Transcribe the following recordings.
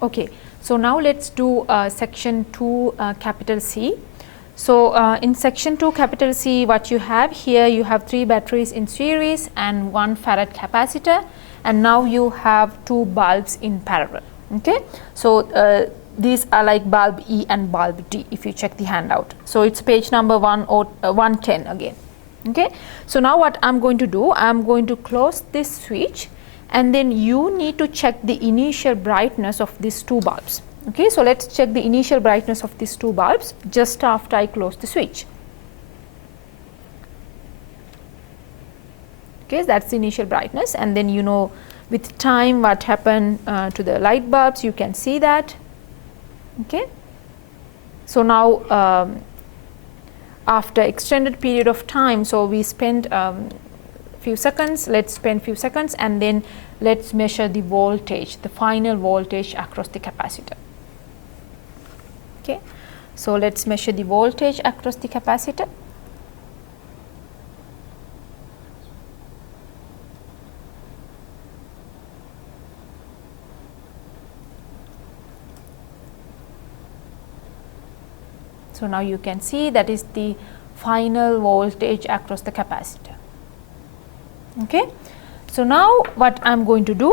Okay, so now let's do section 2 capital C. So in section 2 capital C, what you have here, you have 3 batteries in series and 1 farad capacitor, and now you have 2 bulbs in parallel. Okay, so these are like bulb E and bulb D if you check the handout. So it's page number 110 again. Okay, so now what I'm going to do, I'm going to close this switch, and then you need to check the initial brightness of these 2 bulbs. Okay, so let's check the initial brightness of these 2 bulbs just after I close the switch. Okay, that's the initial brightness, and then you know with time what happened to the light bulbs, you can see that. Okay, so now after extended period of time, so we spent few seconds, let's spend few seconds, and then let's measure the voltage, the final voltage across the capacitor. Okay, so let's measure the voltage across the capacitor. So now you can see that is the final voltage across the capacitor. Okay, so now what I am going to do,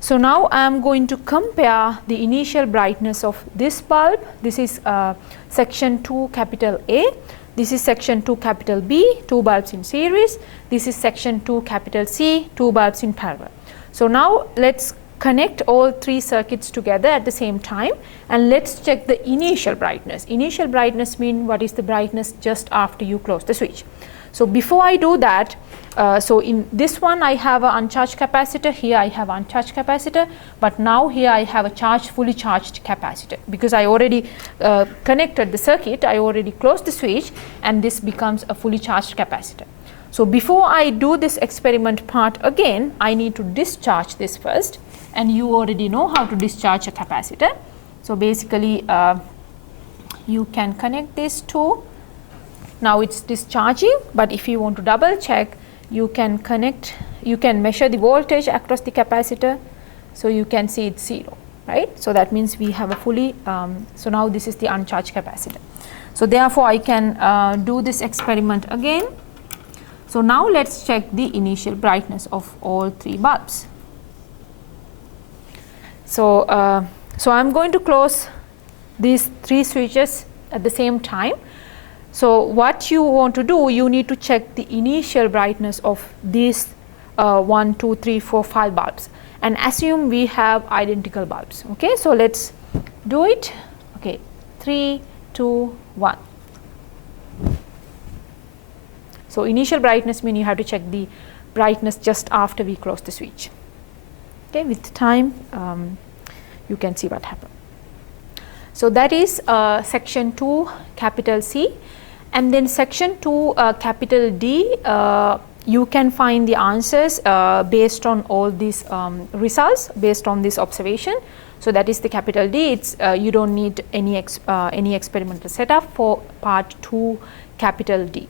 so now I am going to compare the initial brightness of this bulb. This is section 2 capital A, this is section 2 capital B, 2 bulbs in series, this is section 2 capital C, 2 bulbs in parallel. So now let's connect all 3 circuits together at the same time, and let's check the initial brightness. Initial brightness means what is the brightness just after you close the switch. So before I do that, so in this one I have an uncharged capacitor, here I have uncharged capacitor, but now here I have a charged, fully charged capacitor, because I already connected the circuit, I already closed the switch, and this becomes a fully charged capacitor. So before I do this experiment part again, I need to discharge this first, and you already know how to discharge a capacitor. So basically you can connect these 2. Now it's discharging, but if you want to double check, you can connect, you can measure the voltage across the capacitor, so you can see it's 0, right? So that means we have a fully, so now this is the uncharged capacitor. So therefore I can do this experiment again. So now let's check the initial brightness of all 3 bulbs. So, so I'm going to close these 3 switches at the same time. So what you want to do, you need to check the initial brightness of these 1, 2, 3, 4, 5 bulbs, and assume we have identical bulbs. Okay, so let's do it. Okay, 3, 2, 1. So initial brightness means you have to check the brightness just after we close the switch. Okay, with time you can see what happened. So that is section 2 capital C, and then section 2 capital D, you can find the answers based on all these results, based on this observation. So that is the capital D. It's you don't need any experimental setup for part 2 capital D.